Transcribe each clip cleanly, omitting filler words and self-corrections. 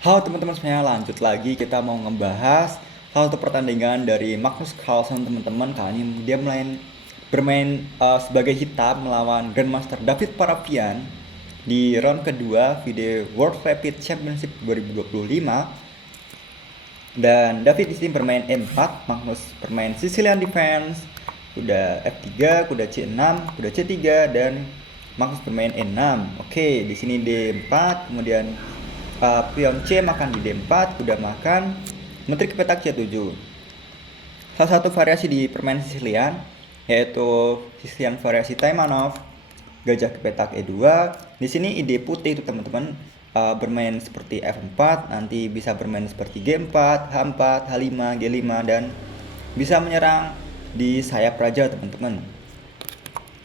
Halo teman-teman semuanya, lanjut lagi kita mau ngebahas salah satu pertandingan dari Magnus Carlsen teman-teman. Kali ini dia bermain sebagai hitam melawan Grandmaster David Parapian di round kedua video World Rapid Championship 2025. Dan David di sini bermain E4, Magnus bermain Sicilian Defense, kuda F3, kuda C6, kuda C3, dan Magnus bermain E6. Oke, di sini D4, kemudian pion C makan di D4, kuda makan, menteri ke petak C7. Salah satu variasi di permainan Sicilian yaitu Sicilian variasi Taimanov, gajah ke petak E2. Di sini ide putih itu teman-teman, bermain seperti F4, nanti bisa bermain seperti G4, H4, H5, G5, dan bisa menyerang di sayap raja teman-teman.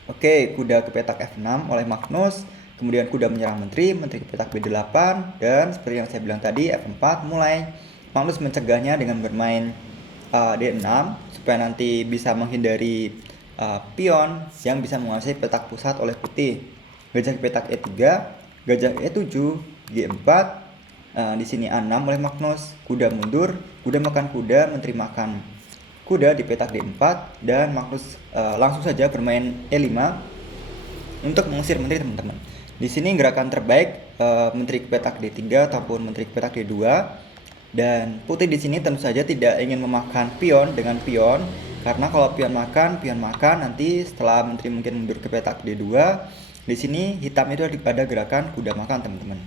Oke, kuda ke petak F6 oleh Magnus, kemudian kuda menyerang menteri ke petak B8, dan seperti yang saya bilang tadi F4 mulai Magnus mencegahnya dengan bermain D6 supaya nanti bisa menghindari pion yang bisa menguasai petak pusat oleh putih. Gajah ke petak E3, gajah E7, G4. Di sini A6 oleh Magnus, kuda mundur, kuda makan kuda, menteri makan kuda di petak D4, dan Magnus langsung saja bermain E5 untuk mengusir menteri teman-teman. Di sini gerakan terbaik menteri ke petak D3 ataupun menteri ke petak D2. Dan putih di sini tentu saja tidak ingin memakan pion dengan pion, karena kalau pion makan nanti setelah menteri mungkin mundur ke petak D2. Di sini hitam itu ada gerakan kuda makan teman-teman.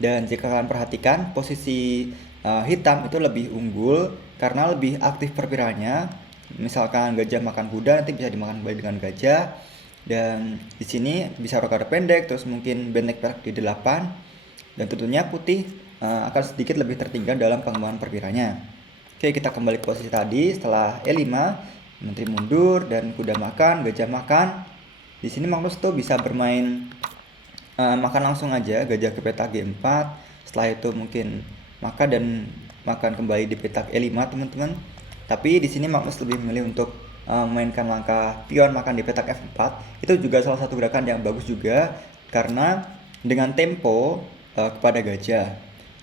Dan jika kalian perhatikan posisi hitam itu lebih unggul karena lebih aktif perpiranya. Misalkan gajah makan kuda nanti bisa dimakan kembali dengan gajah. Dan di sini bisa rokade pendek, terus mungkin benteng perak di 8. Dan tentunya putih akan sedikit lebih tertinggal dalam pengembangan perpiranya. Oke, kita kembali ke posisi tadi. Setelah E5, menteri mundur dan kuda makan, gajah makan. Di sini Magnus tuh bisa bermain makan langsung aja, gajah ke petak G4. Setelah itu mungkin makan kembali di petak E5 teman-teman. Tapi di sini Magnus lebih memilih untuk memainkan langkah pion makan di petak F4. Itu juga salah satu gerakan yang bagus juga karena dengan tempo kepada gajah.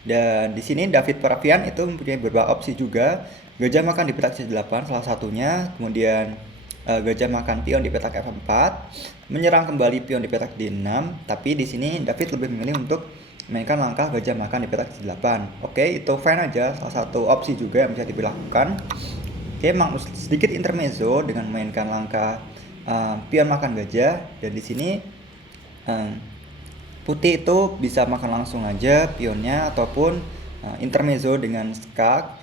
Dan di sini David Parapian itu mempunyai beberapa opsi juga. Gajah makan di petak C8 salah satunya, kemudian gajah makan pion di petak F4, menyerang kembali pion di petak D6. Tapi di sini David lebih memilih untuk mainkan langkah gajah makan di petak C8. Oke, itu fine aja, salah satu opsi juga yang bisa dilakukan. Oke, Magnus sedikit intermezzo dengan mainkan langkah pion makan gajah, dan di sini putih itu bisa makan langsung aja pionnya ataupun intermezzo dengan skak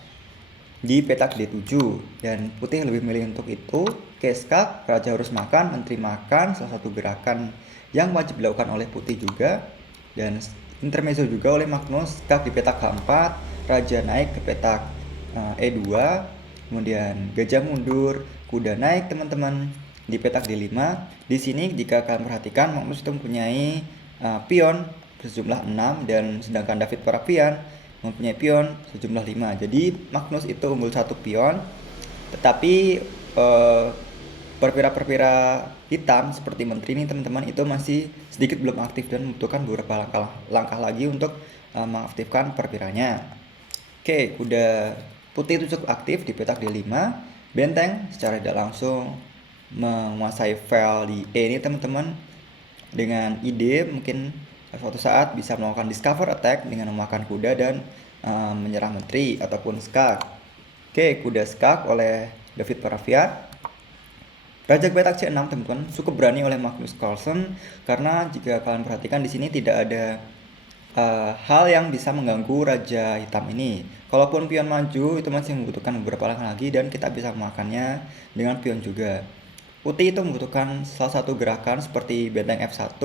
di petak D7, dan putih lebih milih untuk itu. Oke, skak, raja harus makan, menteri makan, salah satu gerakan yang wajib dilakukan oleh putih juga. Dan intermezzo juga oleh Magnus, skak di petak H4, raja naik ke petak E2, kemudian gajah mundur, kuda naik teman-teman di petak D5. Di sini jika kalian perhatikan Magnus itu mempunyai pion sejumlah 6, dan sedangkan David Parapian mempunyai pion sejumlah 5. Jadi Magnus itu unggul satu pion, tetapi perpira-perpira hitam seperti menteri ini teman-teman itu masih sedikit belum aktif dan membutuhkan beberapa langkah lagi untuk mengaktifkan perpiranya. Oke, kuda putih itu cukup aktif di petak D5. Benteng secara tidak langsung menguasai file di E ini teman-teman, dengan ide mungkin suatu saat bisa melakukan discover attack dengan memakan kuda dan menyerang menteri ataupun skak. Oke, kuda skak oleh David Parapian. Raja ke petak C6 teman-teman, cukup berani oleh Magnus Carlsen karena jika kalian perhatikan di sini tidak ada hal yang bisa mengganggu raja hitam ini. Kalaupun pion maju itu masih membutuhkan beberapa langkah lagi dan kita bisa memakannya dengan pion juga. Putih itu membutuhkan salah satu gerakan seperti benteng F1,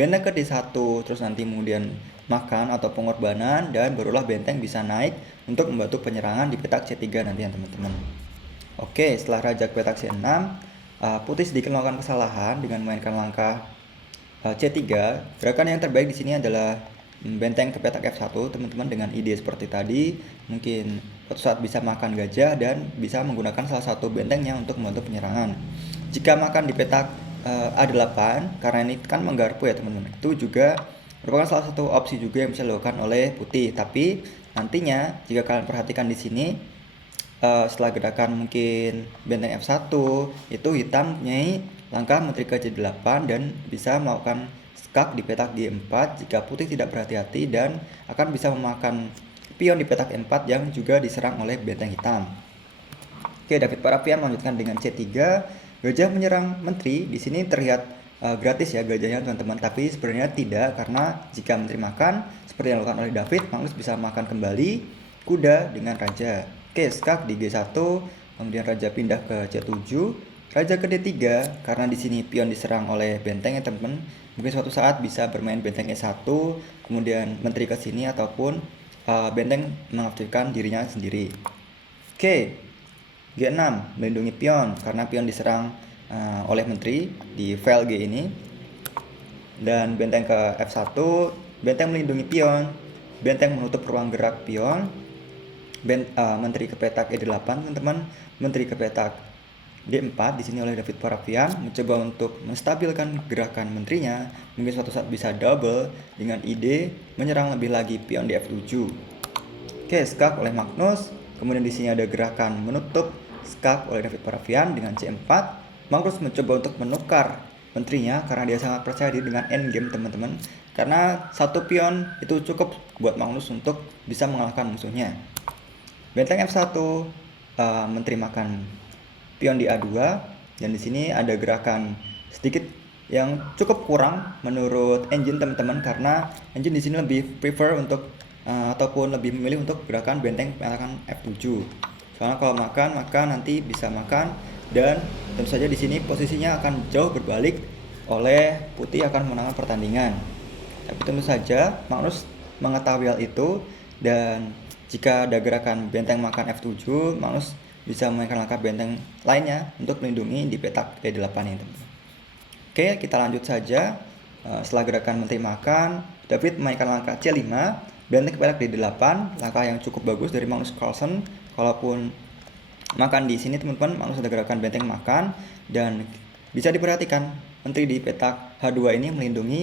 benteng ke D1, terus nanti kemudian makan atau pengorbanan, dan barulah benteng bisa naik untuk membantu penyerangan di petak C3 nanti ya teman-teman. Oke, setelah raja ke petak C6, putih sedikit melakukan kesalahan dengan memainkan langkah C3. Gerakan yang terbaik di sini adalah benteng ke petak F1 teman-teman, dengan ide seperti tadi. Mungkin suatu saat bisa makan gajah dan bisa menggunakan salah satu bentengnya untuk membantu penyerangan. Jika makan di petak A8, karena ini kan menggarpu ya teman-teman, itu juga merupakan salah satu opsi juga yang bisa dilakukan oleh putih. Tapi nantinya jika kalian perhatikan di sini, setelah gerakan mungkin benteng F1 itu hitam punya langkah menteri ke C8 dan bisa melakukan skak di petak G4 jika putih tidak berhati-hati, dan akan bisa memakan pion di petak E4 yang juga diserang oleh benteng hitam. Oke, David Parafian melanjutkan dengan C3. Gajah menyerang menteri. Di sini terlihat gratis ya gajahnya teman-teman, tapi sebenarnya tidak, karena jika menteri makan seperti yang dilakukan oleh David, Magnus bisa makan kembali kuda dengan raja. Oke, skak di G1, kemudian raja pindah ke C7, raja ke D3, karena di sini pion diserang oleh benteng ya teman-teman. Mungkin suatu saat bisa bermain benteng E1, kemudian menteri ke sini, ataupun benteng mengaktifkan dirinya sendiri. Oke, G6 melindungi pion karena pion diserang oleh menteri di file G ini. Dan benteng ke F1, benteng melindungi pion, benteng menutup ruang gerak pion. Menteri ke petak E8 teman-teman, menteri ke petak D4 di sini oleh David Parafian mencoba untuk menstabilkan gerakan menterinya. Mungkin suatu saat bisa double dengan ide menyerang lebih lagi pion di F7. Oke, skak oleh Magnus. Kemudian di sini ada gerakan menutup skak oleh David Parafian dengan C4. Magnus mencoba untuk menukar menterinya karena dia sangat percaya diri dengan endgame teman-teman. Karena satu pion itu cukup buat Magnus untuk bisa mengalahkan musuhnya. Benteng F1, menteri makan pion di A2, dan di sini ada gerakan sedikit yang cukup kurang menurut engine teman-teman, karena engine di sini lebih prefer untuk ataupun lebih memilih untuk gerakan benteng menggunakan F7. Soalnya kalau makan maka nanti bisa makan, dan tentu saja di sini posisinya akan jauh berbalik oleh putih akan memenangkan pertandingan. Tapi tentu saja Magnus mengetahui hal itu, dan jika ada gerakan benteng makan F7, Magnus bisa memainkan langkah benteng lainnya untuk melindungi di petak E8 ini teman-teman. Oke, kita lanjut saja. Setelah gerakan menteri makan, David memainkan langkah C5, benteng ke petak D8, langkah yang cukup bagus dari Magnus Carlsen. Kalaupun makan di sini teman-teman, Magnus ada gerakan benteng makan, dan bisa diperhatikan menteri di petak H2 ini melindungi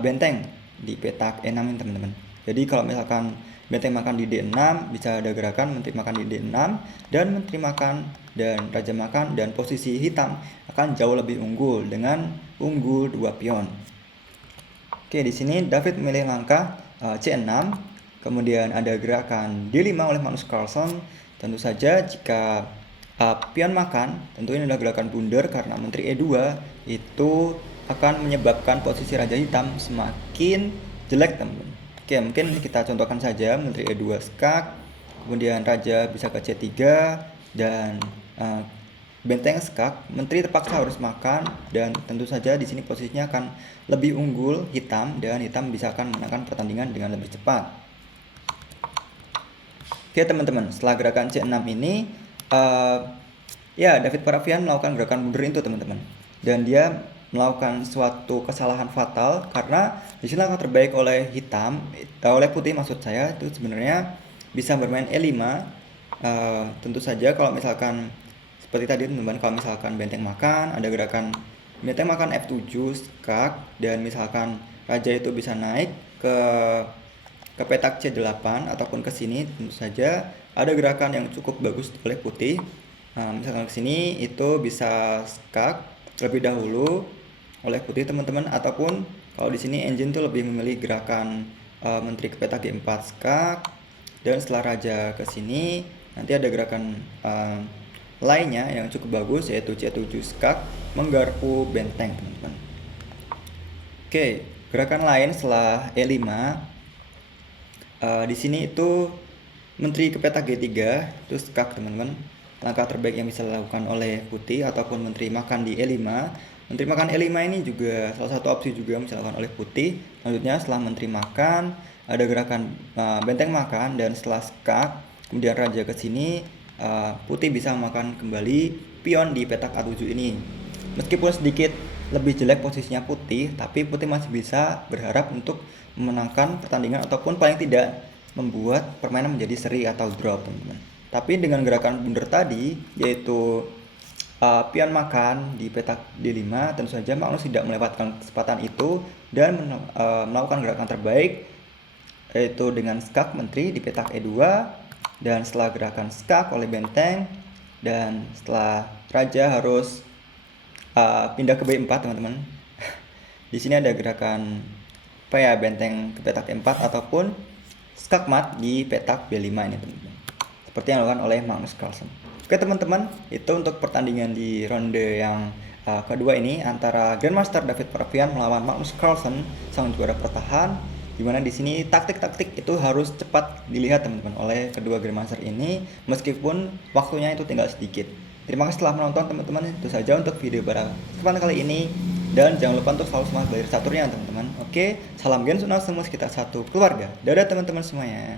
benteng di petak E6 ini teman-teman. Jadi kalau misalkan benteng makan di D6, bisa ada gerakan menteri makan di D6 dan menteri makan dan raja makan, dan posisi hitam akan jauh lebih unggul dengan unggul 2 pion. Oke, di sini David memilih langkah C6, kemudian ada gerakan D5 oleh Magnus Carlsen. Tentu saja jika pion makan, tentu ini adalah gerakan blunder karena menteri E2 itu akan menyebabkan posisi raja hitam semakin jelek teman-teman. Oke, mungkin kita contohkan saja menteri E2 skak, kemudian raja bisa ke C3, dan benteng skak, menteri terpaksa harus makan, dan tentu saja di sini posisinya akan lebih unggul hitam, dan hitam bisa akan menangkan pertandingan dengan lebih cepat. Oke teman-teman, setelah gerakan C6 ini ya David Parafian melakukan gerakan blunder itu teman-teman, dan dia melakukan suatu kesalahan fatal karena di sini langkah terbaik oleh hitam, oleh putih maksud saya, itu sebenarnya bisa bermain E5. Tentu saja kalau misalkan seperti tadi teman-teman, kalau misalkan benteng makan, ada gerakan benteng makan F7 skak, dan misalkan raja itu bisa naik ke petak C8 ataupun ke sini, tentu saja ada gerakan yang cukup bagus oleh putih. Misalkan ke sini itu bisa skak lebih dahulu oleh putih teman-teman, ataupun kalau di sini engine tuh lebih memilih gerakan menteri ke petak G4 skak, dan setelah raja ke sini nanti ada gerakan lainnya yang cukup bagus, yaitu C7 skak menggarpu benteng teman-teman. Oke, gerakan lain setelah E5 di sini itu menteri ke petak G3 itu skak teman-teman. Langkah terbaik yang bisa dilakukan oleh putih, ataupun menteri makan di E5. Menteri makan E5 ini juga salah satu opsi juga yang bisa dilakukan oleh putih. Selanjutnya setelah menteri makan ada gerakan benteng makan, dan setelah skak kemudian raja ke sini, putih bisa memakan kembali pion di petak A7 ini. Meskipun sedikit lebih jelek posisinya putih, tapi putih masih bisa berharap untuk memenangkan pertandingan, ataupun paling tidak membuat permainan menjadi seri atau draw teman-teman. Tapi dengan gerakan blunder tadi, yaitu pion makan di petak D5, tentu saja Magnus tidak melewatkan kesempatan itu dan melakukan gerakan terbaik, yaitu dengan skak menteri di petak E2. Dan setelah gerakan skak oleh benteng dan setelah raja harus pindah ke B4 teman-teman. Di sini ada gerakan apa ya, benteng ke petak E4 ataupun skak mat di petak B5 ini teman-teman, seperti yang dilakukan oleh Magnus Carlsen. Oke teman-teman, itu untuk pertandingan di ronde yang kedua ini antara Grandmaster David Parafian melawan Magnus Carlsen, sang juara bertahan, dimana di sini taktik-taktik itu harus cepat dilihat teman-teman oleh kedua Grandmaster ini, meskipun waktunya itu tinggal sedikit. Terima kasih telah menonton teman-teman. Itu saja untuk video pada kesempatan kali ini, dan jangan lupa untuk selalu semangat belajar caturnya teman-teman. Oke, salam Gen Sunal, semua kita satu keluarga. Dadah teman-teman semuanya.